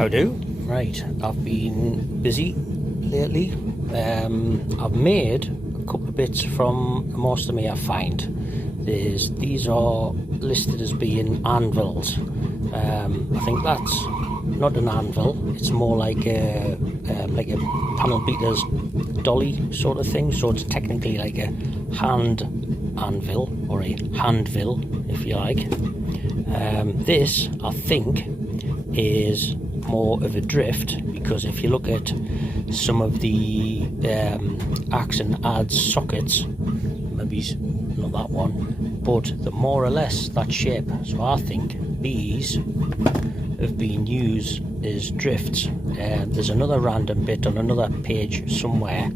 How do? Right, I've been busy lately. I've made a couple of bits from a Mastermyr find. These are listed as being anvils. I think that's not an anvil, it's more like a panel beater's dolly sort of thing, so it's technically like a hand anvil, or a handvil if you like. This I think is more of a drift, because if you look at some of the axe and adze sockets, maybe not that one, but they're more or less that shape. So I think these have been used as drifts. There's another random bit on another page somewhere.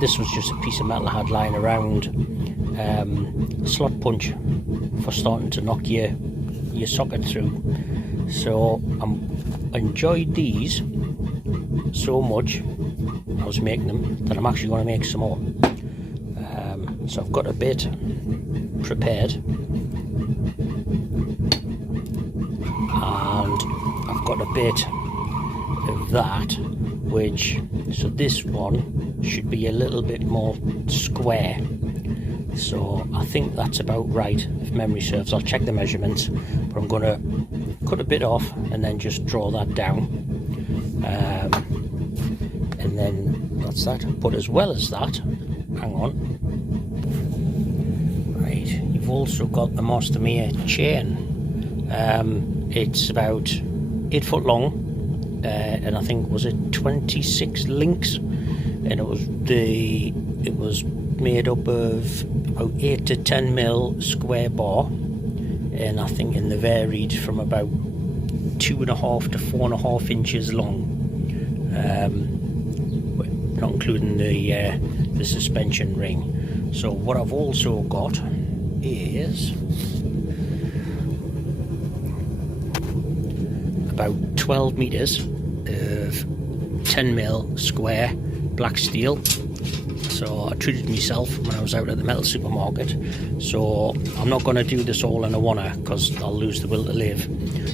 This was just a piece of metal I had lying around, slot punch for starting to knock your socket through. So I enjoyed these so much, I was making them, that I'm actually going to make some more. So I've got a bit prepared, and I've got a bit of that, so this one should be a little bit more square. So I think that's about right, if memory serves. I'll check the measurements, but I'm going to cut a bit off and then just draw that down, and then that's that. But as well as that, hang on, right, you've also got the Mastermyr chain. It's about 8 foot long, and I think, was it 26 links, and it was made up of about 8 to 10 mil square bar, and I think they varied from about 2.5 to 4.5 inches long, not including the suspension ring. So what I've also got is about 12 meters of 10 mil square black steel. So I treated myself when I was out at the metal supermarket. So I'm not going to do this all in a one-er, because I'll lose the will to live.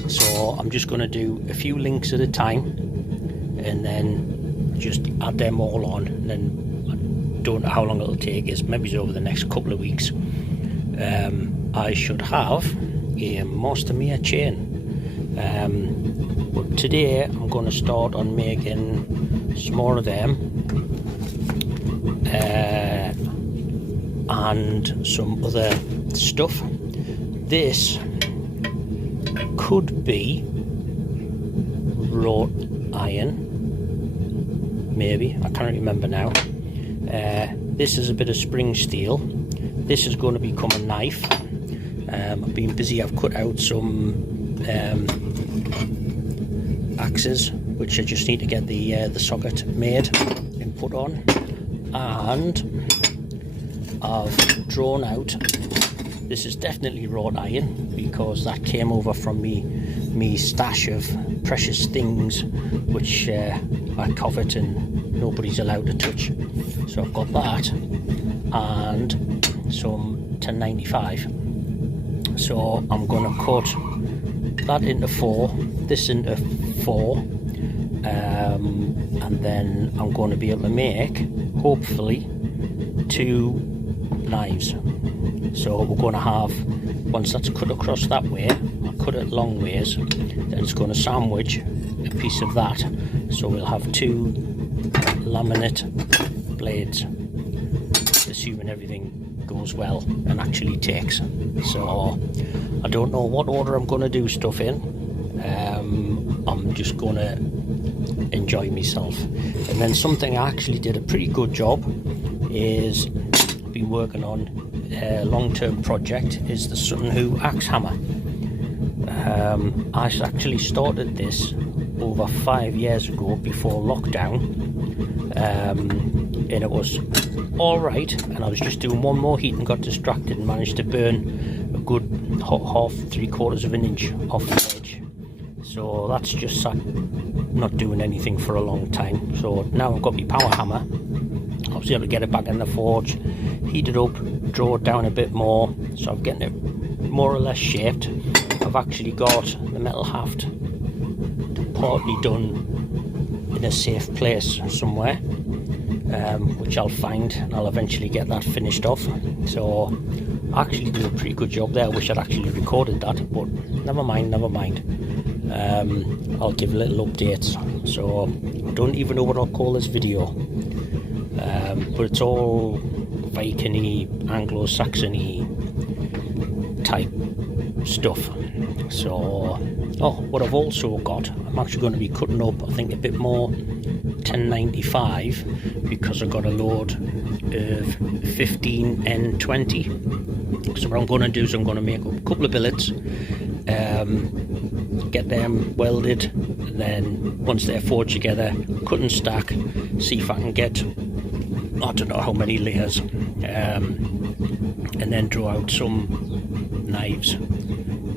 So I'm just going to do a few links at a time, and then just add them all on. And then I don't know how long it'll take. It's maybe over the next couple of weeks. I should have a Mastermyr chain. But today I'm going to start on making some more of them. And some other stuff. This could be wrought iron, maybe, I can't remember now. This is a bit of spring steel. This is going to become a knife. I've been busy, I've cut out some axes, which I just need to get the socket made and put on. And I've drawn out, this is definitely wrought iron, because that came over from me stash of precious things which I covet and nobody's allowed to touch. So I've got that and some 1095. So I'm going to cut that into 4, this into 4, and then I'm going to be able to make, hopefully, 2 knives. So we're going to have, once that's cut across that way, I'll cut it long ways, then it's going to sandwich a piece of that, so we'll have 2 laminate blades, assuming everything goes well and actually takes. So I don't know what order I'm going to do stuff in. I'm just going to enjoy myself. And then something I actually did a pretty good job is been working on a long-term project is the Sutton Hoo axe hammer. I actually started this over 5 years ago, before lockdown, and it was alright, and I was just doing one more heat and got distracted and managed to burn a good half, 3/4 of an inch off the edge. So that's just sat not doing anything for a long time. So now I've got my power hammer. I was able to get it back in the forge, heat it up, draw it down a bit more, so I'm getting it more or less shaped. I've actually got the metal haft to partly done in a safe place somewhere, which I'll find, and I'll eventually get that finished off. So I actually did a pretty good job there. I wish I'd actually recorded that, but never mind. I'll give little updates. So I don't even know what I'll call this video, but it's all Viking-y, Anglo-Saxon-y type stuff. So what I've also got, I'm actually going to be cutting up, I think, a bit more 1095, because I've got a load of 15N20. So what I'm going to do is I'm going to make up a couple of billets, get them welded, and then once they're forged together, cut and stack, see if I can get, I don't know how many layers, and then draw out some knives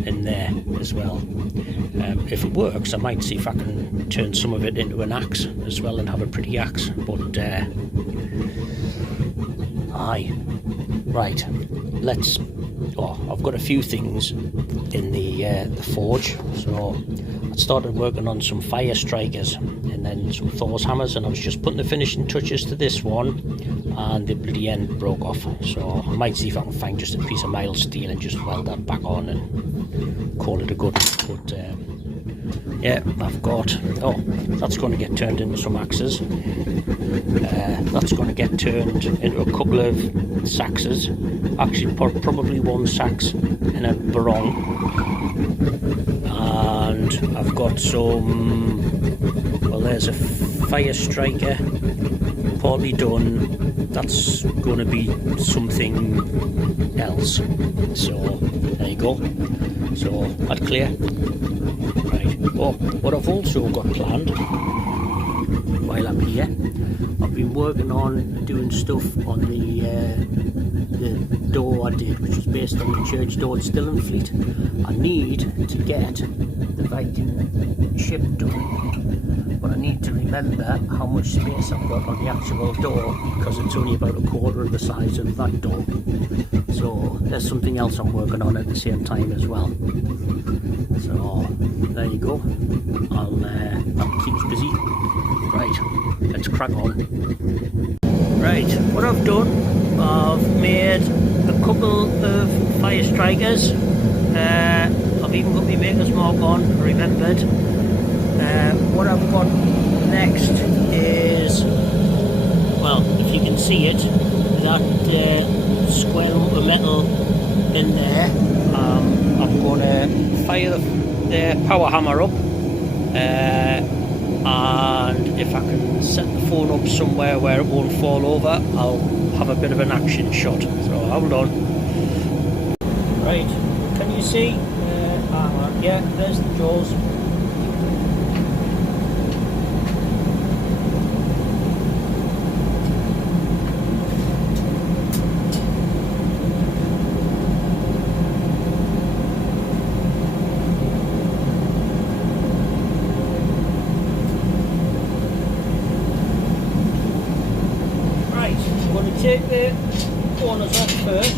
in there as well. If it works, I might see if I can turn some of it into an axe as well and have a pretty axe. But right, let's. I've got a few things in the forge, so I started working on some fire strikers and then some Thor's hammers, and I was just putting the finishing touches to this one, and the bloody end broke off. So I might see if I can find just a piece of mild steel and just weld that back on and call it a good. But yeah, I've got. That's going to get turned into some axes. That's going to get turned into a couple of saxes. Actually, probably one sax in a barong. And I've got some. Well, there's a fire striker, partly done. That's going to be something else. So there you go. So that's clear. Right. What I've also got planned while I'm here, I've been working on doing stuff on the door I did, which was based on the church door at Stillenfleet. I need to get the Viking ship done, but I need to remember how much space I've got on the actual door, because it's only about a quarter of the size of that door. So there's something else I'm working on at the same time as well. So there you go. That keeps busy. Right, let's crack on. Right, what I've done, I've made a couple of fire strikers. I've even got my maker's mark on, I remembered. What I've got next is, well, if you can see it, that square lump of metal in there. I'm going to fire the power hammer up, and if I can set the phone up somewhere where it won't fall over, I'll have a bit of an action shot. So hold on. Right, can you see? Yeah, there's the jaws. Take the corners off first.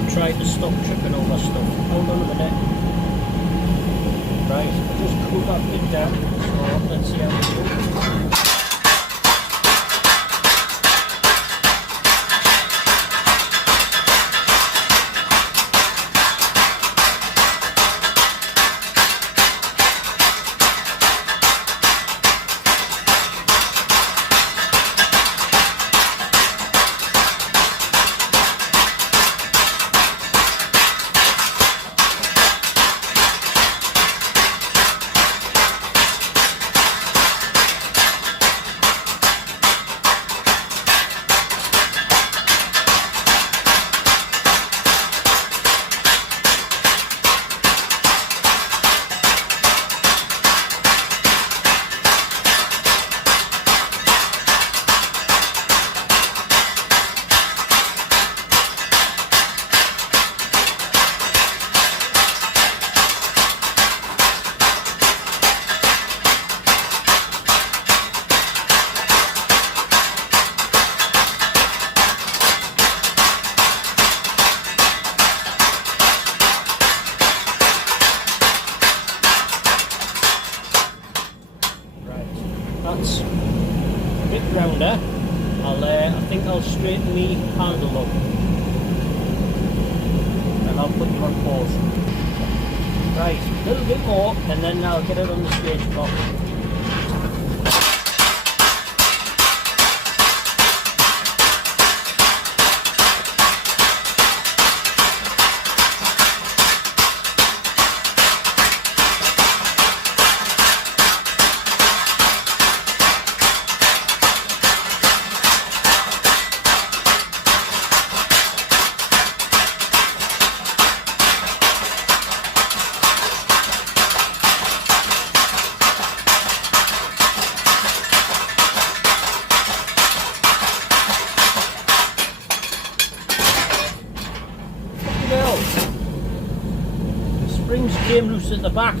to try to stop tripping over stuff. Hold on a minute. Right, I just cool that bit down, so let's see how we go. That's a bit rounder. I think I'll straighten the handle up and I'll put you on pause. Right, a little bit more and then I'll get it on the switch block. Springs came loose at the back.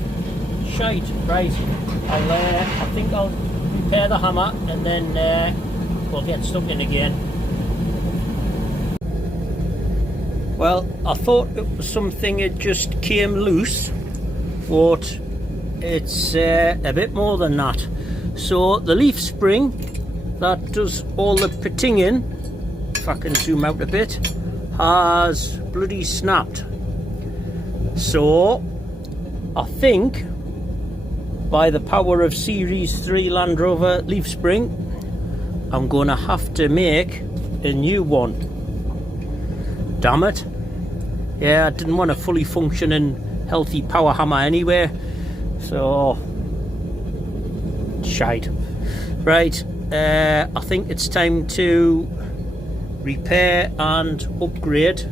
Shite. Right. I think I'll repair the hammer and then we'll get stuck in again. Well, I thought it was something that just came loose, but it's a bit more than that. So the leaf spring that does all the pittinging, if I can zoom out a bit, has bloody snapped. So I think by the power of Series 3 Land Rover leaf spring, I'm going to have to make a new one. Damn it. Yeah, I didn't want a fully functioning healthy power hammer anyway, so shite. Right, I think it's time to repair and upgrade.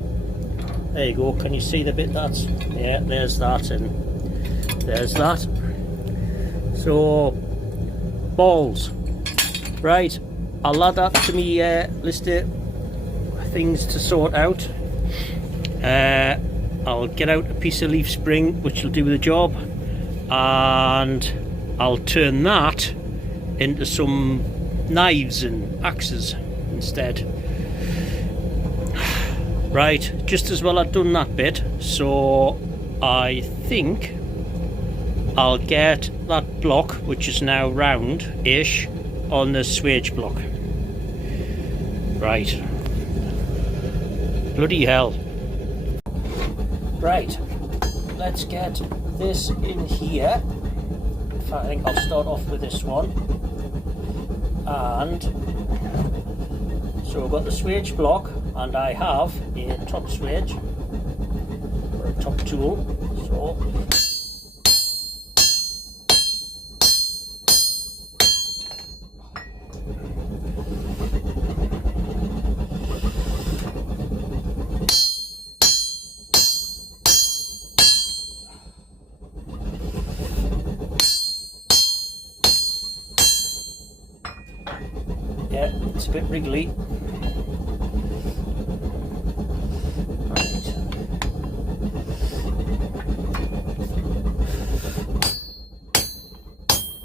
There you go, can you see the bit that's, yeah, there's that and there's that. So, balls. Right, I'll add that to me list of things to sort out. I'll get out a piece of leaf spring which will do the job, and I'll turn that into some knives and axes instead. Right, just as well I've done that bit, so I think I'll get that block, which is now round-ish, on the swage block. Right. Bloody hell. Right, let's get this in here. I think I'll start off with this one. And so I've got the swage block, and I have a top swage, or a top tool. So yeah, it's a bit wriggly. Right.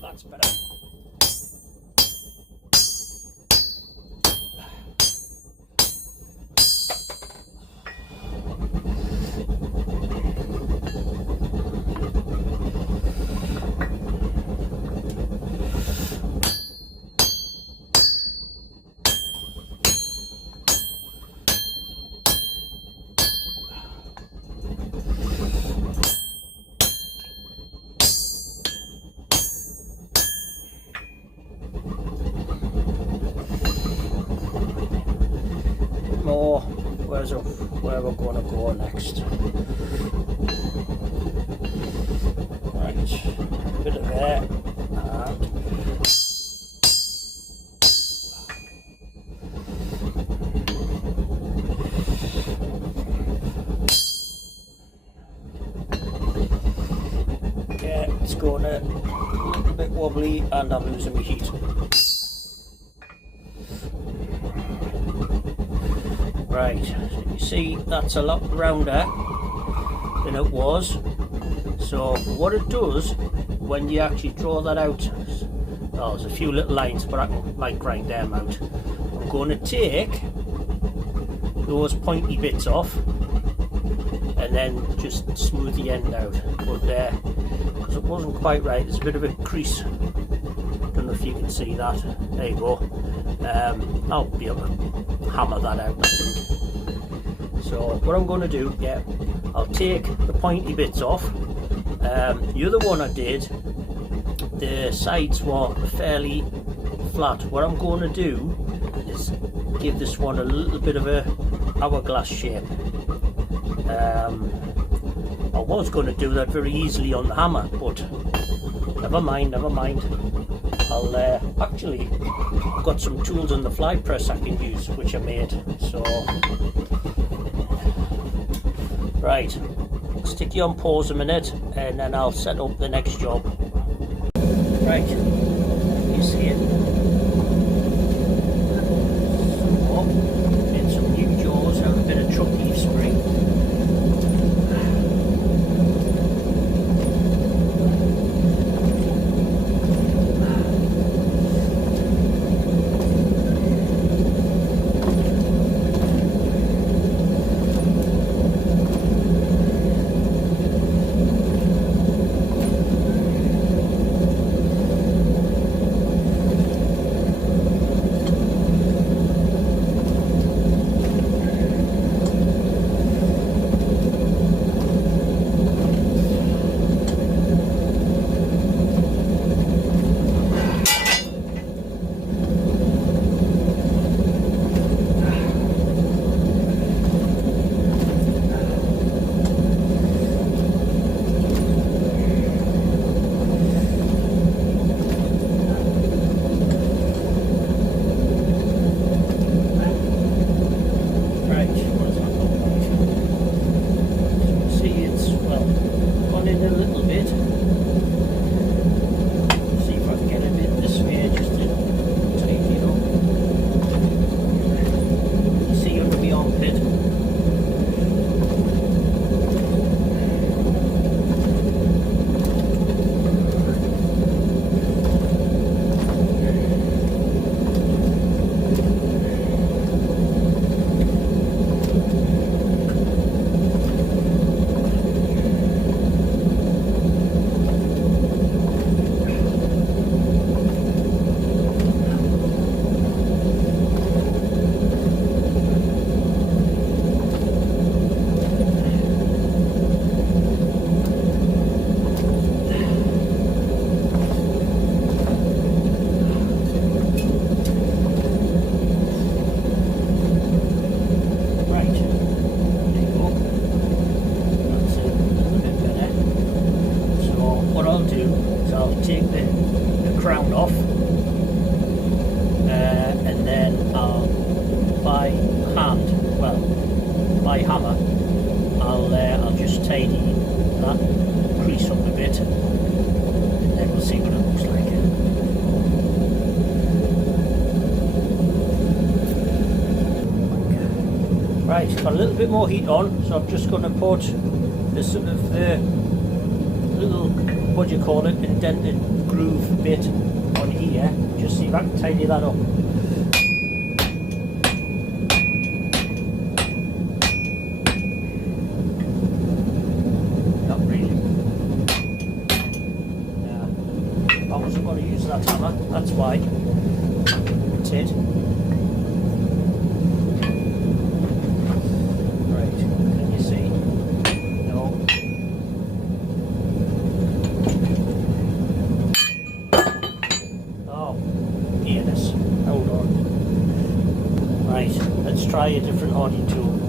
That's better. where we're going to go next. Right, a bit of there, and yeah, it's going a little bit wobbly, and I'm losing my heat. Right, so you see that's a lot rounder than it was. So what it does when you actually draw that out, oh, there's a few little lines, but I might grind them out. I'm going to take those pointy bits off and then just smooth the end out. But because it wasn't quite right, there's a bit of a crease. Don't know if you can see that. There you go. I'll be able to hammer that out, I think. So what I'm going to do, yeah, I'll take the pointy bits off. The other one I did, the sides were fairly flat. What I'm going to do is give this one a little bit of a hourglass shape. I was going to do that very easily on the hammer, but never mind. I'll actually, I've got some tools in the fly press I can use, which I made. So right, stick you on pause a minute, and then I'll set up the next job. Right, you see it. So, made some new jaws out of a bit of truck leaf spring. I'll just tidy that crease up a bit, and then we'll see what it looks like. Right, got a little bit more heat on, so I'm just going to put this sort of little, what do you call it, indented groove bit on here. Just see if I can tidy that up. That hammer, that's why. That's it. Right, can you see? No. Oh, penis. Hold on. Right, let's try a different audio tool.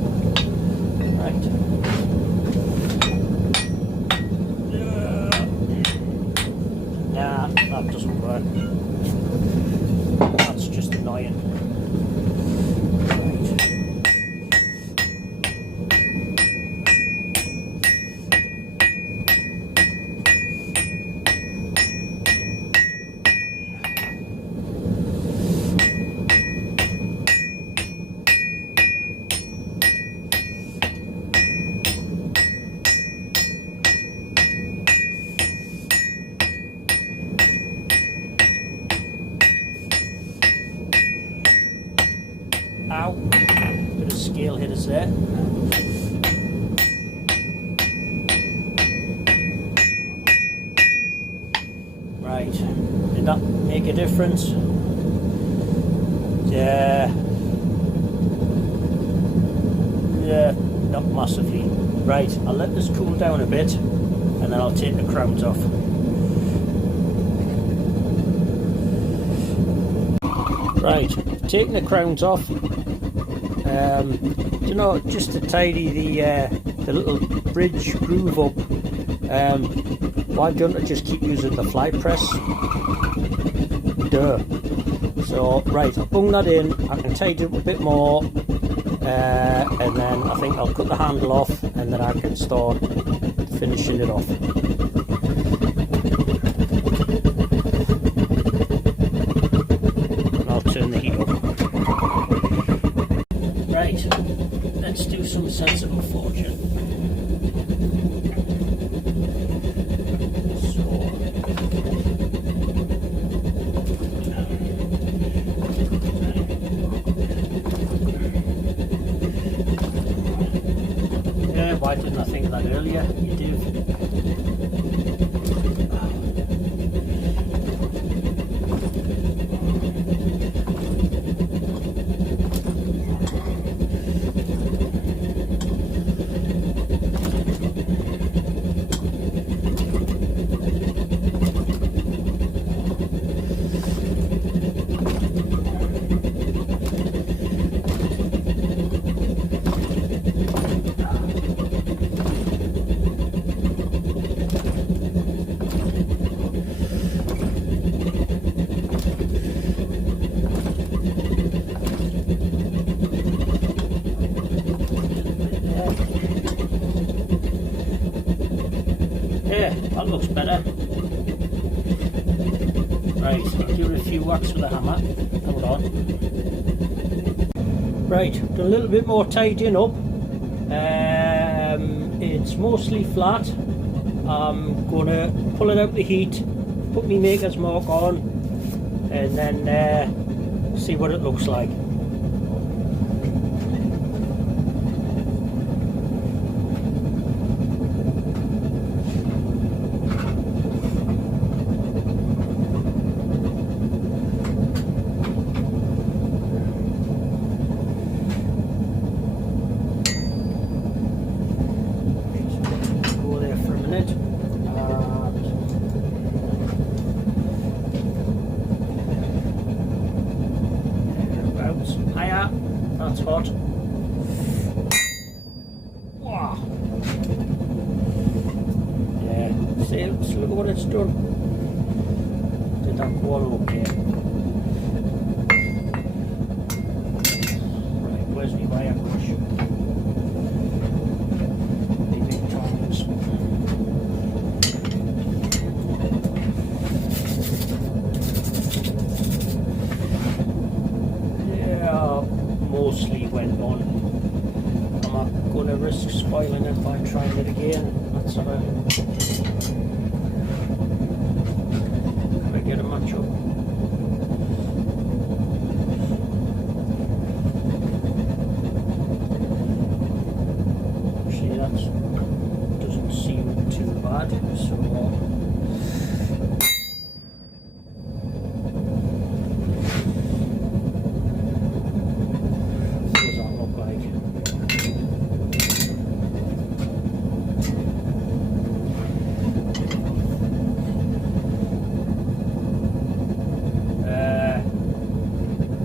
there. Right, did that make a difference? Yeah, not massively. Right, I'll let this cool down a bit and then I'll take the crowns off. Right, taking the crowns off. You know, just to tidy the little bridge groove up. Why don't I just keep using the fly press? Duh. So right, I'll bung that in. I can tidy it up a bit more, and then I think I'll cut the handle off, and then I can start finishing it off. And I'll turn the heat up. Right, let's do some sensible forging. Why didn't I think of that earlier? You do. Yeah, that looks better. Right, I'll give it a few whacks with the hammer. Hold on. Right, done a little bit more tidying up. It's mostly flat. I'm going to pull it out the heat, put my maker's mark on, and then see what it looks like. Higher, that's hot. Wow. Yeah, see, look at what it's done. Did that go all okay? Right, where's my wire brush? The big tongs. Mostly went on. I'm not going to risk spoiling it by trying it again. That's how I get a match up. Actually, that doesn't seem too bad. So.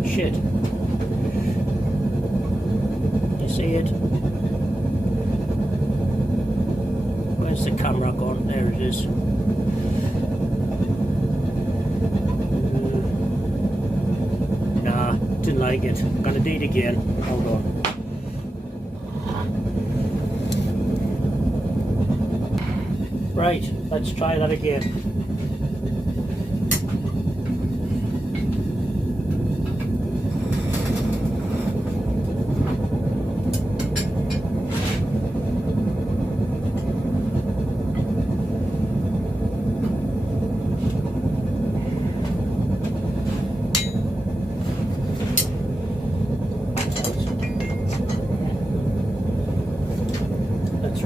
Shit. You see it? Where's the camera gone? There it is. Nah, didn't like it. I'm gonna do it again. Hold on. Right, let's try that again.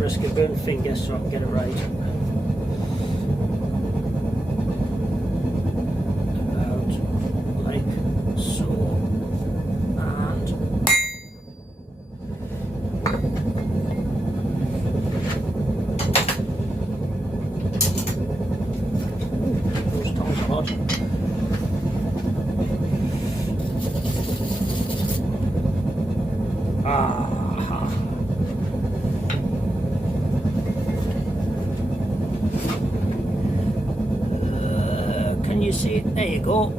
risk of burning fingers so I can get it right. About like so. And those tongs are hot. Can you see it? There you go.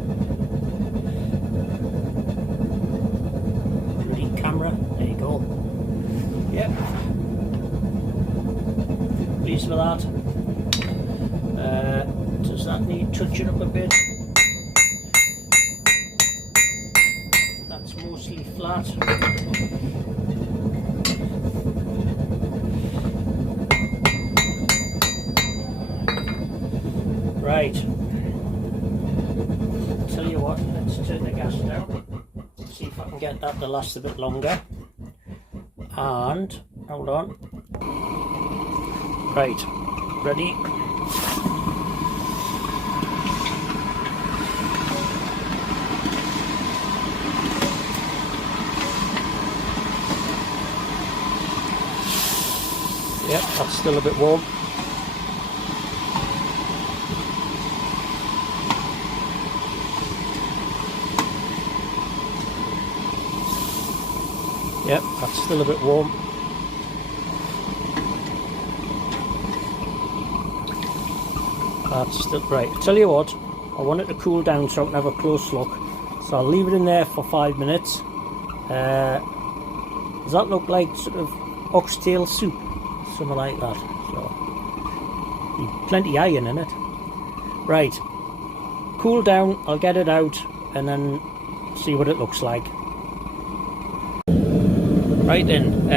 Bloody camera. There you go. Yep. Pleased with that. Does that need touching up a bit? That's mostly flat. Right. Tell you what, let's turn the gas down. See if I can get that to last a bit longer. And hold on. Right, ready. Yep, that's still a bit warm. Yep, that's still a bit warm. That's still right. Tell you what, I want it to cool down so I can have a close look. So I'll leave it in there for 5 minutes. Does that look like sort of oxtail soup? Something like that. So plenty of iron in it. Right. Cool down, I'll get it out and then see what it looks like. Right then,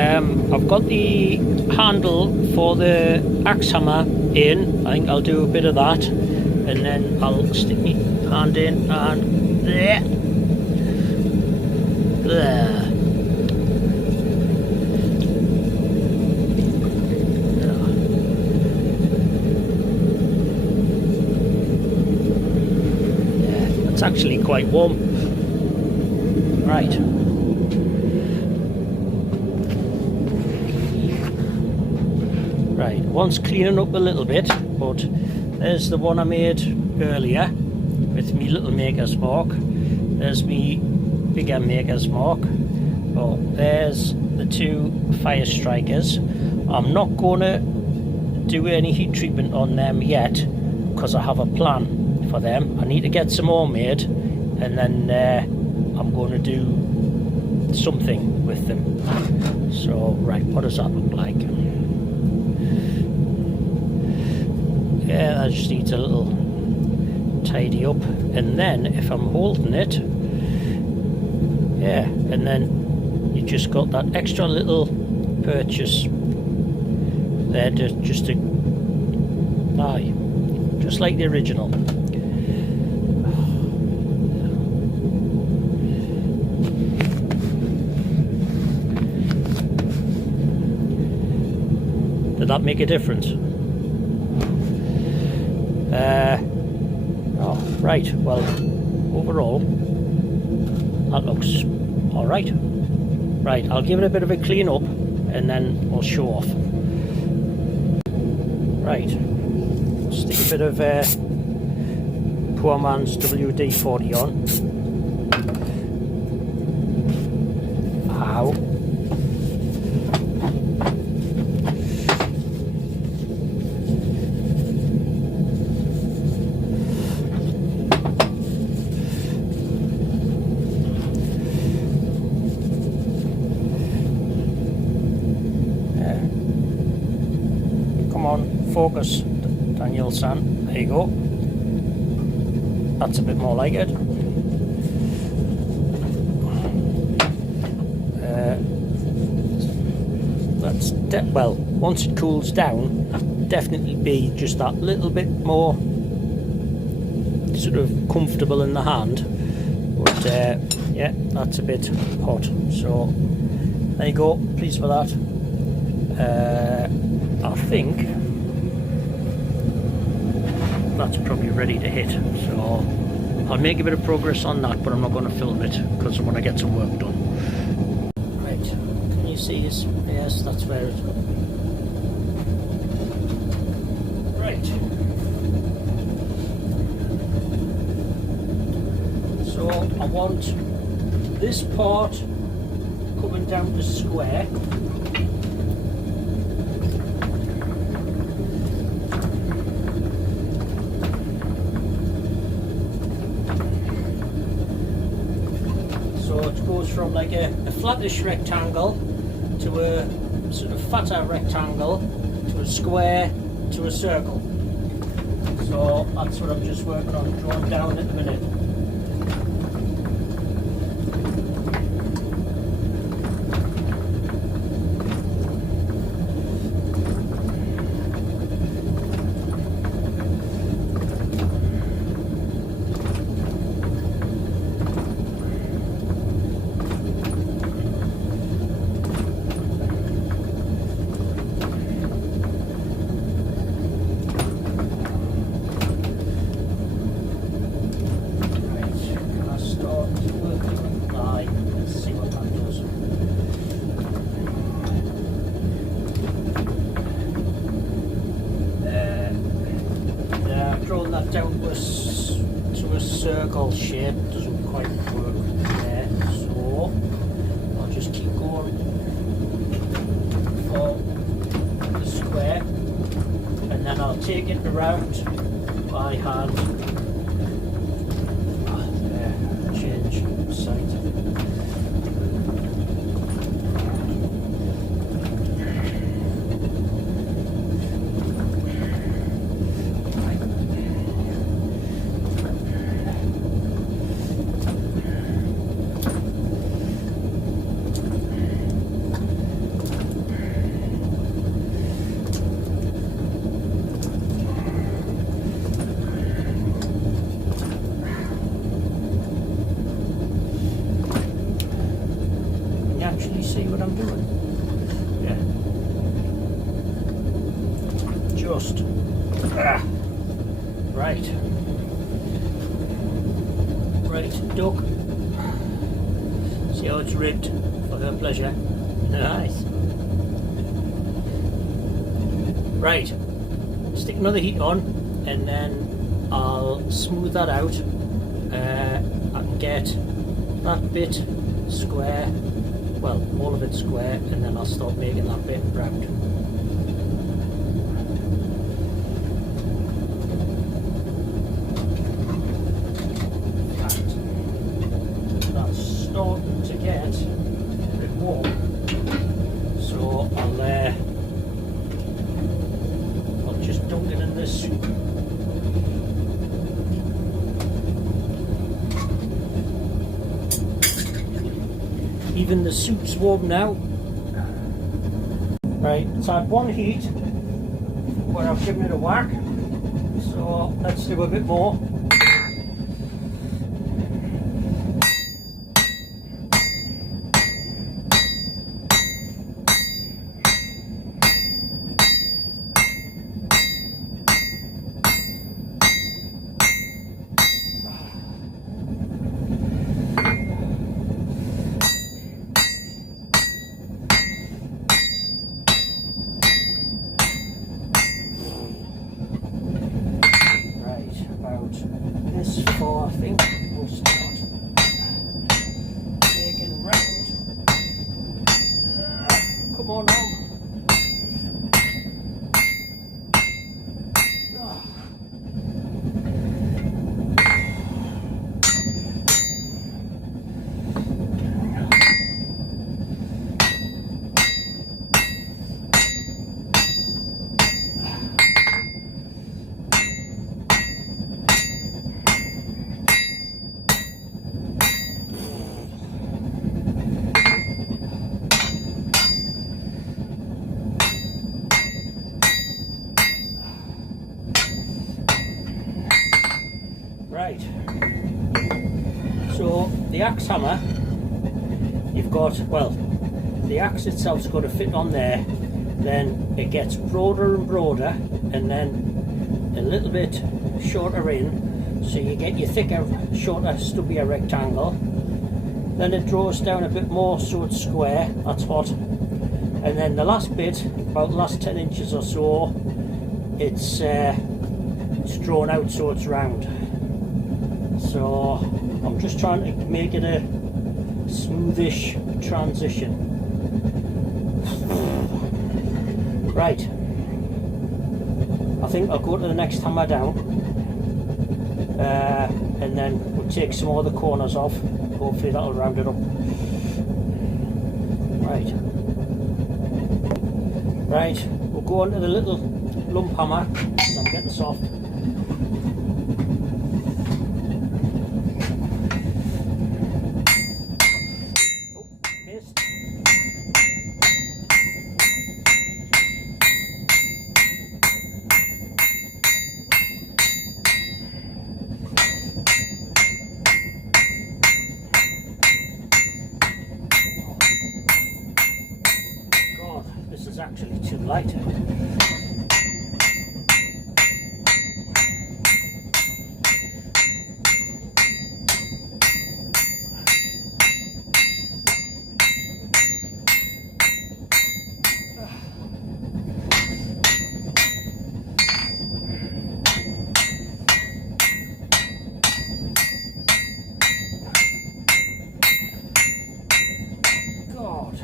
I've got the handle for the axe hammer in. I think I'll do a bit of that and then I'll stick my hand in and there. It's actually quite warm. Right. Right, one's cleaning up a little bit, but there's the one I made earlier with me little maker's mark. There's me bigger maker's mark. Oh, there's the two fire strikers. I'm not going to do any heat treatment on them yet because I have a plan for them. I need to get some more made and then I'm going to do something with them. So right, what does that look like? Yeah, that just needs a little tidy up, and then if I'm holding it, yeah, and then you just got that extra little purchase there to just like the original. Did that make a difference? Oh, right, well, overall, that looks alright. Right, I'll give it a bit of a clean up and then we'll show off. Right, stick a bit of poor man's WD-40 on. Ow. Focus, Daniel-san. There you go. That's a bit more like it. That's well, once it cools down, that'll definitely be just that little bit more sort of comfortable in the hand. But yeah, that's a bit hot. So there you go. Pleased with that. I think that's probably ready to hit, so I'll make a bit of progress on that, but I'm not going to film it because I want to get some work done. Right, can you see this? Yes, that's where it's going. Right, so I want this part coming down to square. Goes from like a flattish rectangle to a sort of fatter rectangle to a square to a circle. So that's what I'm just working on, drawing down at the minute. Down to a circle shape doesn't quite work there, so I'll just keep going for the square, and then I'll take it around by hand. Change side. Actually see what I'm doing. Yeah. Just. Right. Right, duck. See how it's rigged for her pleasure. Nice. Right. Stick another heat on, and then I'll smooth that out. I can get that bit square. Well, all of it square, and then I'll start making that bit round. That's starting to get a bit warm, so I'll just dunk it in this soup. Even the soup's warm now. Right, it's had one heat where I've given it a whack, so let's do a bit more. This far, I think we'll start making round. Come on now. Right, so the axe hammer, you've got, well, the axe itself's got to fit on there, then it gets broader and broader, and then a little bit shorter in, so you get your thicker, shorter, stubbier rectangle. Then it draws down a bit more so it's square. That's hot. And then the last bit, about the last 10 inches or so, it's drawn out so it's round. So I'm just trying to make it a smoothish transition. Right, I think I'll go to the next hammer down, and then we'll take some more of the corners off. Hopefully that'll round it up. Right, we'll go on to the little lump hammer, because I'm getting soft. Actually too light. God.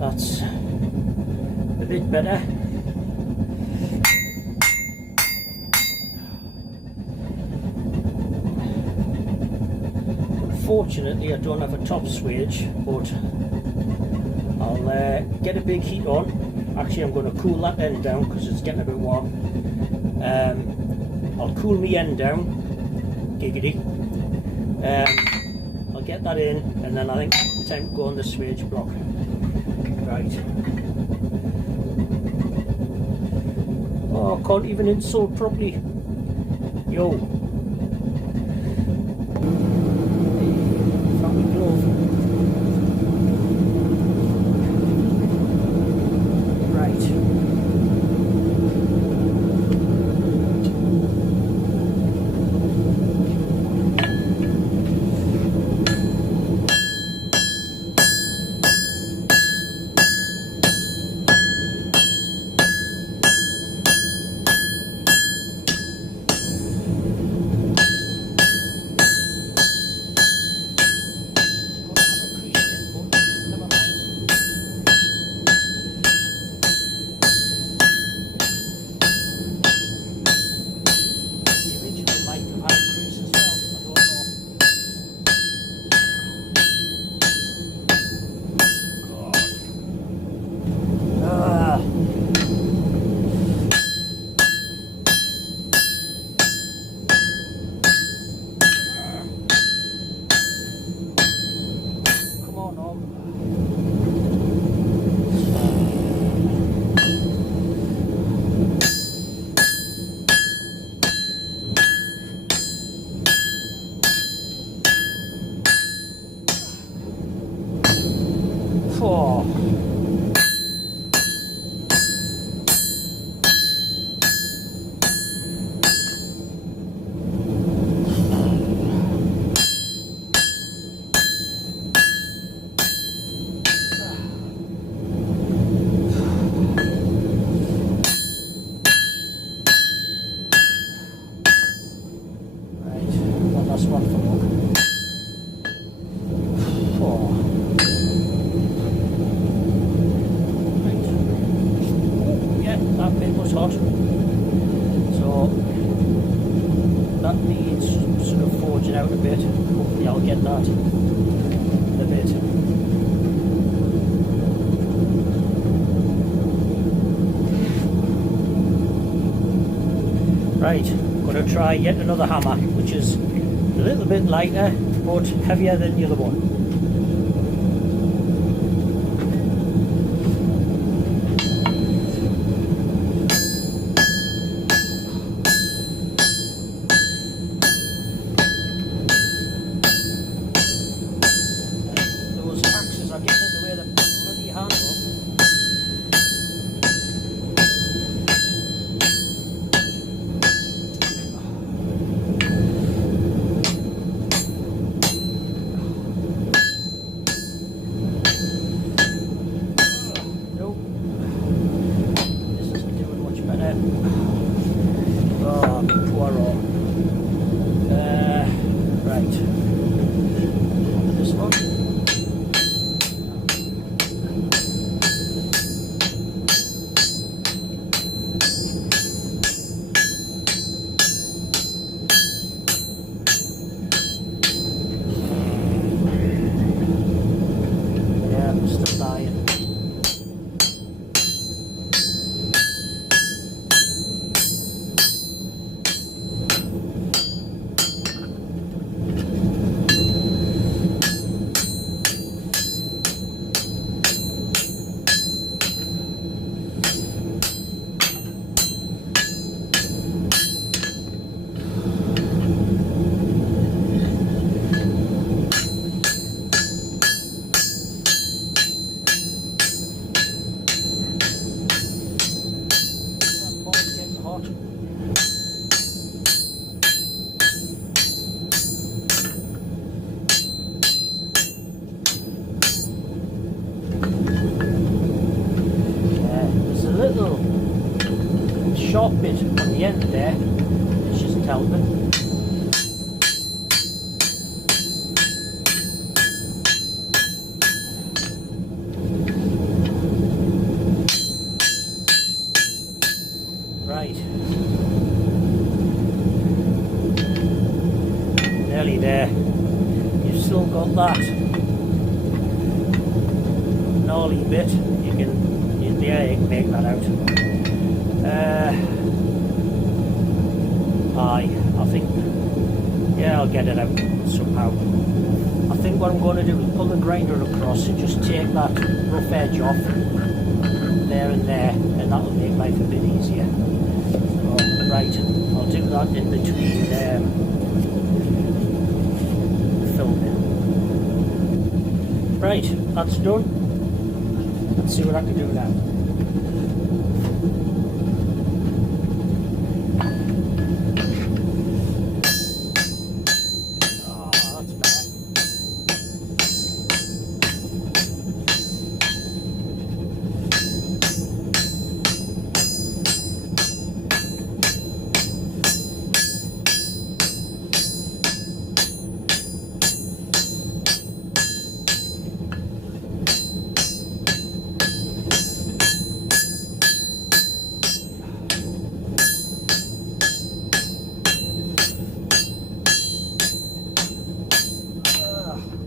That's a bit better. Unfortunately I don't have a top switch, but I'll get a big heat on. Actually I'm going to cool that end down because it's getting a bit warm. I'll cool my end down, giggity. I'll get that in, and then I think it's time to go on the switch block. Right. Oh, I can't even insult properly. Yo. Found my glove. Right. Oh. Hot, so that needs sort of forging out a bit. Hopefully I'll get that in a bit. Right, I'm going to try yet another hammer, which is a little bit lighter but heavier than the other one. gnarly bit. You can make that out. I think, yeah, I'll get it out somehow. I think what I'm going to do is pull the grinder across and just take that rough edge off there and there, and that'll make life a bit easier. So, right, I'll do that in between filming. Right, that's done. Let's see what I can do now.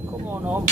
Come on, Om.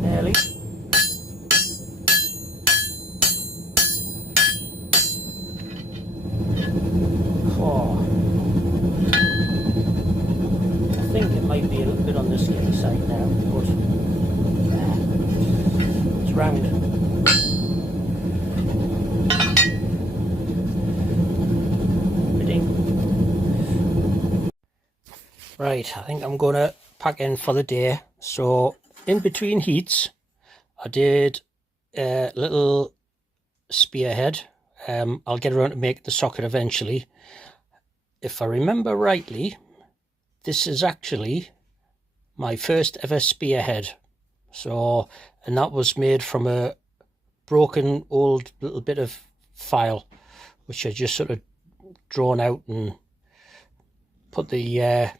Nearly. Oh. I think it might be a little bit on the skinny side now, but it's round. Right, I think I'm going to pack in for the day. So in between heats, I did a little spearhead. I'll get around to make the socket eventually. If I remember rightly, this is actually my first ever spearhead. So, and that was made from a broken old little bit of file, which I just sort of drawn out and put the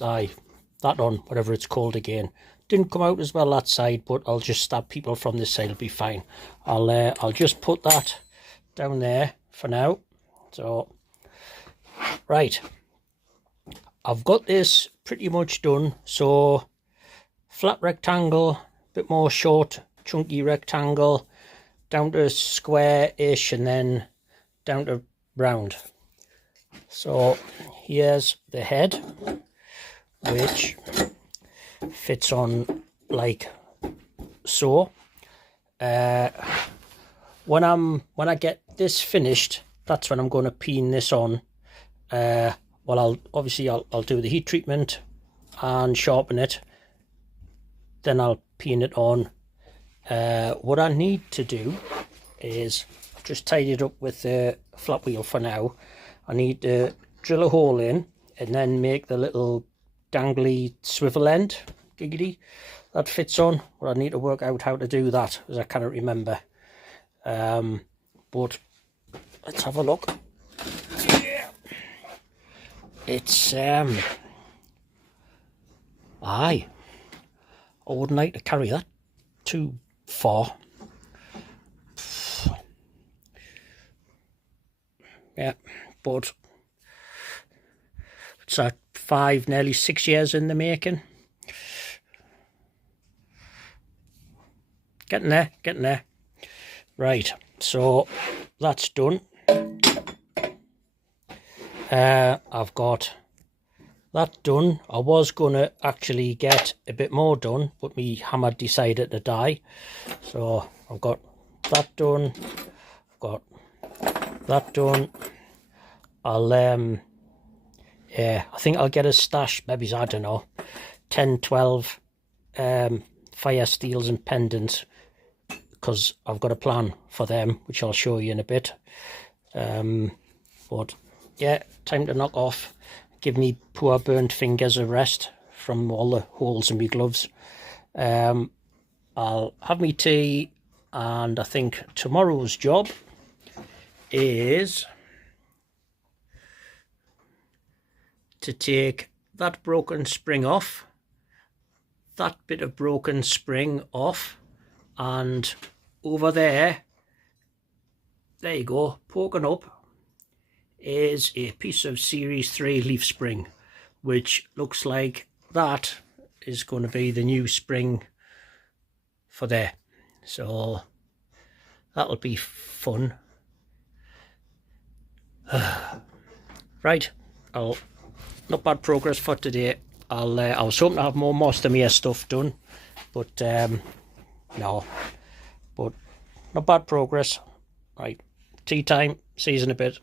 that on, whatever it's called again. Didn't come out as well that side, but I'll just stab people from this side, it'll be fine. I'll just put that down there for now. So right, I've got this pretty much done. So flat rectangle, bit more short chunky rectangle, down to square-ish, and then down to round. So here's the head, which fits on like so. When I get this finished, that's when I'm going to peen this on. Well, I'll do the heat treatment and sharpen it, then I'll peen it on. What I need to do is, I've just tied it up with the flat wheel for now. I need to drill a hole in and then make the little dangly swivel end giggity that fits on. Well, I need to work out how to do that, as I cannot remember. But let's have a look. Yeah. It's I wouldn't like to carry that too far. Yeah, but it's 5, nearly 6 years in the making. Getting there, getting there. Right, so that's done. I've got that done. I was going to actually get a bit more done, but my hammer decided to die. So I've got that done. I've got that done. Yeah, I think I'll get a stash, maybe, I don't know, 10, 12 fire steels and pendants, because I've got a plan for them, which I'll show you in a bit. But yeah, time to knock off. Give me poor burnt fingers a rest from all the holes in my gloves. I'll have me tea, and I think tomorrow's job is to take that broken spring off, that bit of broken spring off, and over there you go, poking up is a piece of Series 3 leaf spring, which looks like that is going to be the new spring for there. So that'll be fun. Right, not bad progress for today. I was hoping to have more Mastermyr stuff done, but no, but not bad progress. Right, tea time, see you in a bit.